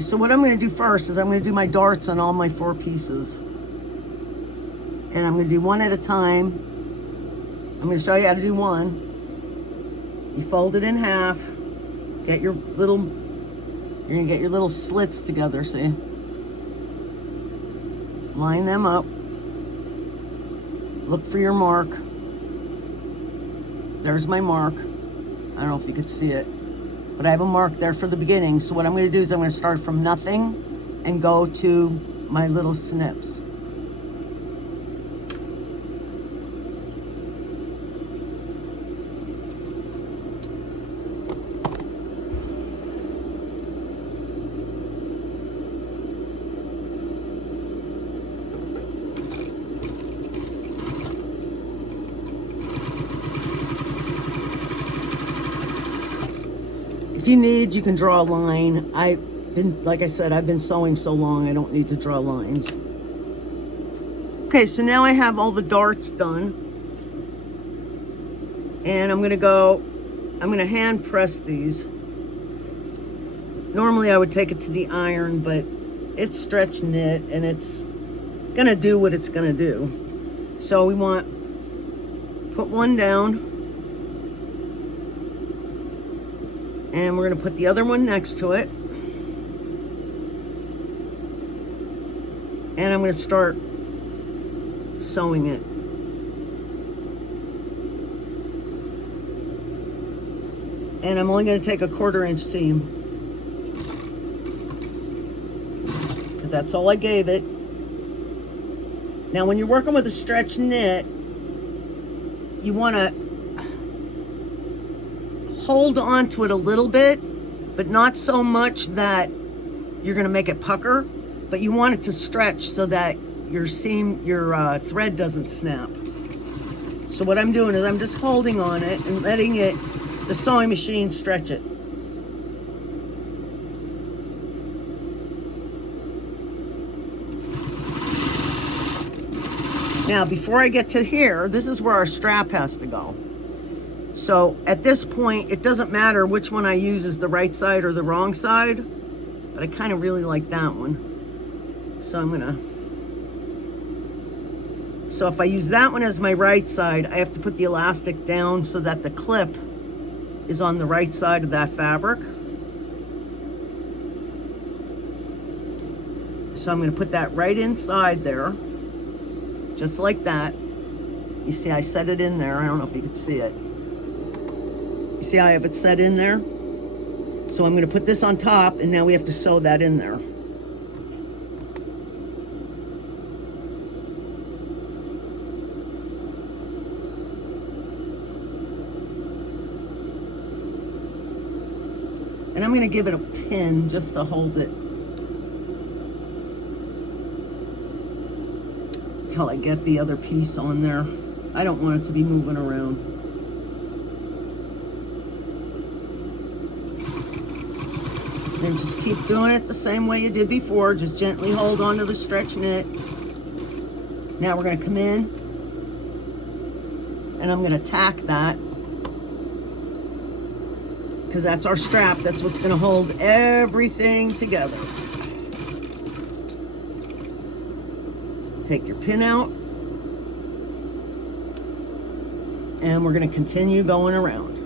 So what I'm going to do first is I'm going to do my darts on all my 4 pieces. And I'm going to do one at a time. I'm going to show you how to do one. You fold it in half. Get your little, you're going to get your little slits together, see? Line them up. Look for your mark. There's my mark. I don't know if you could see it, but I have a mark there for the beginning. So what I'm going to do is I'm going to start from nothing and go to my little snips. If you need, you can draw a line. Like I said, I've been sewing so long, I don't need to draw lines. Okay, so now I have all the darts done. And I'm gonna hand press these. Normally I would take it to the iron, but it's stretch knit and it's gonna do what it's gonna do. So we put one down. And we're going to put the other one next to it. And I'm going to start sewing it. And I'm only going to take a 1/4 inch seam, because that's all I gave it. Now when you're working with a stretch knit, you want to hold on to it a little bit, but not so much that you're going to make it pucker, but you want it to stretch so that your thread doesn't snap. So what I'm doing is I'm just holding on it and letting the sewing machine stretch it. Now before I get to here, this is where our strap has to go. So at this point, it doesn't matter which one I use is the right side or the wrong side, but I kind of really like that one. So if I use that one as my right side, I have to put the elastic down so that the clip is on the right side of that fabric. So I'm going to put that right inside there, just like that. You see, I set it in there. I don't know if you can see it. You see how I have it set in there? So I'm going to put this on top, and now we have to sew that in there. And I'm going to give it a pin just to hold it till I get the other piece on there. I don't want it to be moving around. Then just keep doing it the same way you did before. Just gently hold onto the stretch knit. Now we're going to come in and I'm going to tack that, because that's our strap. That's what's going to hold everything together. Take your pin out and we're going to continue going around.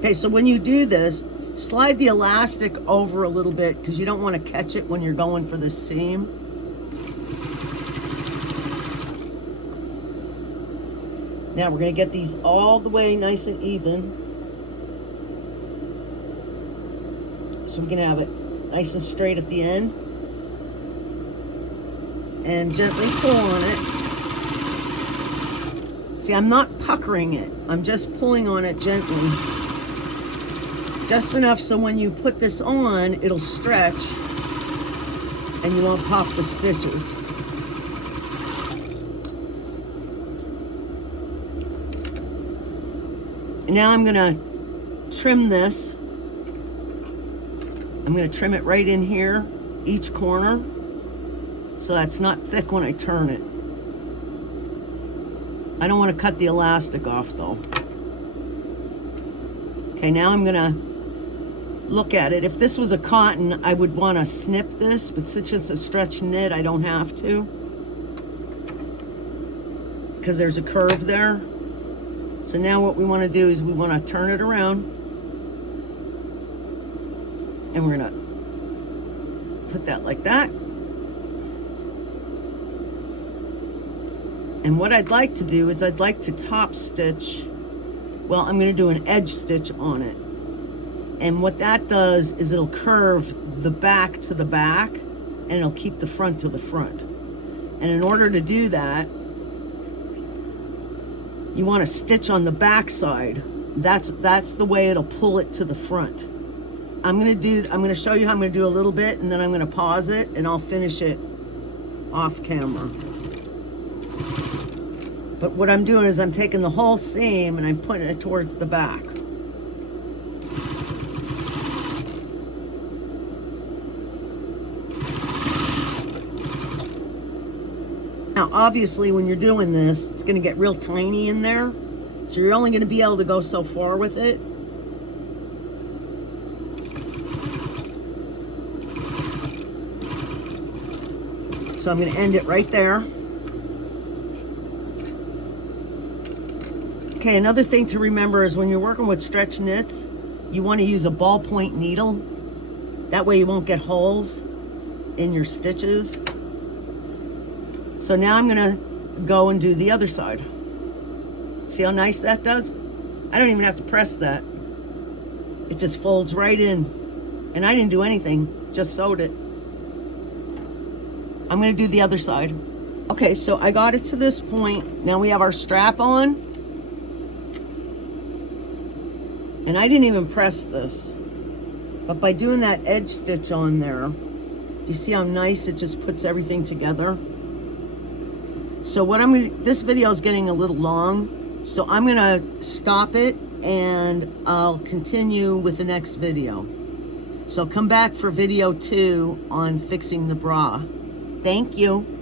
Okay, so when you do this, slide the elastic over a little bit, because you don't want to catch it when you're going for this seam. Now we're going to get these all the way nice and even, so we can have it nice and straight at the end. And gently pull on it. See, I'm not puckering it. I'm just pulling on it gently. Just enough so when you put this on, it'll stretch and you won't pop the stitches. And now I'm gonna trim this. I'm gonna trim it right in here, each corner, so that's not thick when I turn it. I don't want to cut the elastic off though. Okay, now I'm gonna look at it. If this was a cotton, I would want to snip this, but since it's a stretch knit, I don't have to, because there's a curve there. So now what we want to do is we want to turn it around, and we're going to put that like that. And what I'd like to do is I'd like to top stitch, well, I'm going to do an edge stitch on it. And what that does is it'll curve the back to the back, and it'll keep the front to the front. And in order to do that, you want to stitch on the back side. That's the way it'll pull it to the front. I'm going to show you how I'm going to do a little bit, and then I'm going to pause it, and I'll finish it off camera. But what I'm doing is I'm taking the whole seam and I'm putting it towards the back. Now, obviously, when you're doing this, it's going to get real tiny in there. So you're only going to be able to go so far with it. So I'm going to end it right there. Okay, another thing to remember is when you're working with stretch knits, you want to use a ballpoint needle. That way you won't get holes in your stitches. So now I'm going to go and do the other side. See how nice that does? I don't even have to press that. It just folds right in. And I didn't do anything, just sewed it. I'm going to do the other side. Okay, so I got it to this point. Now we have our strap on. And I didn't even press this. But by doing that edge stitch on there, you see how nice it just puts everything together? So what this video is getting a little long, so I'm gonna stop it and I'll continue with the next video. So come back for video 2 on fixing the bra. Thank you.